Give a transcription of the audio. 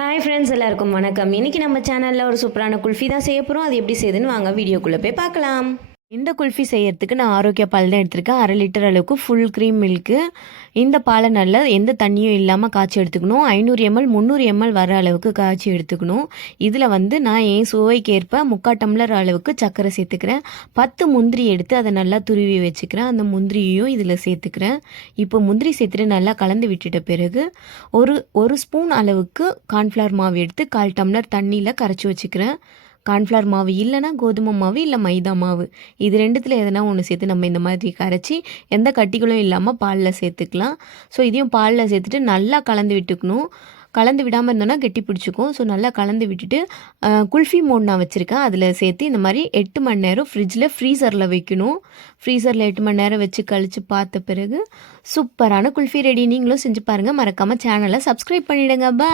Hi friends, எல்லாருக்கும் வணக்கம். இன்றைக்கி நம்ம சேனலில் ஒரு சூப்பரான குல்ஃபி தான் செய்ய போகிறோம். அது எப்படி செய்யுதுன்னு வாங்க வீடியோக்குள்ளே போய் பார்க்கலாம். இந்த குல்ஃபி செய்யறதுக்கு நான் ஆரோக்கிய பால் தான் எடுத்திருக்கேன். 1/2 லிட்டர் அளவுக்கு ஃபுல் க்ரீம் மில்க்கு. இந்த பாலை நல்லா எந்த தண்ணியும் இல்லாமல் காய்ச்சி எடுத்துக்கணும். 500 ml 300 ml வர அளவுக்கு காய்ச்சி எடுத்துக்கணும். இதில் நான் என் சுவைக்கேற்ப 3/4 டம்ளர் அளவுக்கு சர்க்கரை சேர்த்துக்கிறேன். 10 முந்திரி எடுத்து அதை நல்லா துருவி வச்சுக்கிறேன். அந்த முந்திரியையும் இதில் சேர்த்துக்கிறேன். இப்போ முந்திரி சேர்த்துட்டு நல்லா கலந்து விட்டுட்ட பிறகு ஒரு ஸ்பூன் அளவுக்கு கார்ன்ஃப்ளவர் மாவு எடுத்து 1/4 டம்ளர் தண்ணியில் கரைச்சி வச்சுக்கிறேன். கார்ன்ஃப்ளவர் மாவு இல்லைனா கோதுமை மாவு இல்லை மைதா மாவு, இது ரெண்டுத்தில் எதனா ஒன்று சேர்த்து நம்ம இந்த மாதிரி கரைச்சி எந்த கட்டிகளும் இல்லாமல் பாலில் சேர்த்துக்கலாம். ஸோ இதையும் பாலில் சேர்த்துட்டு நல்லா கலந்து விட்டுக்கணும். கலந்து விடாமல் இருந்தோன்னா கெட்டி பிடிச்சிக்கும். ஸோ நல்லா கலந்து விட்டுட்டு குல்ஃபி மோட் நான் வச்சுருக்கேன், அதில் சேர்த்து இந்த மாதிரி 8 மணி நேரம் ஃப்ரீசரில் வைக்கணும். ஃப்ரீசரில் 8 மணி நேரம் வச்சு கழித்து பார்த்த பிறகு சூப்பரான குல்ஃபி ரெடி. நீங்களும் செஞ்சு பாருங்கள். மறக்காமல் சேனலை சப்ஸ்கிரைப் பண்ணிவிடுங்க. பாய்.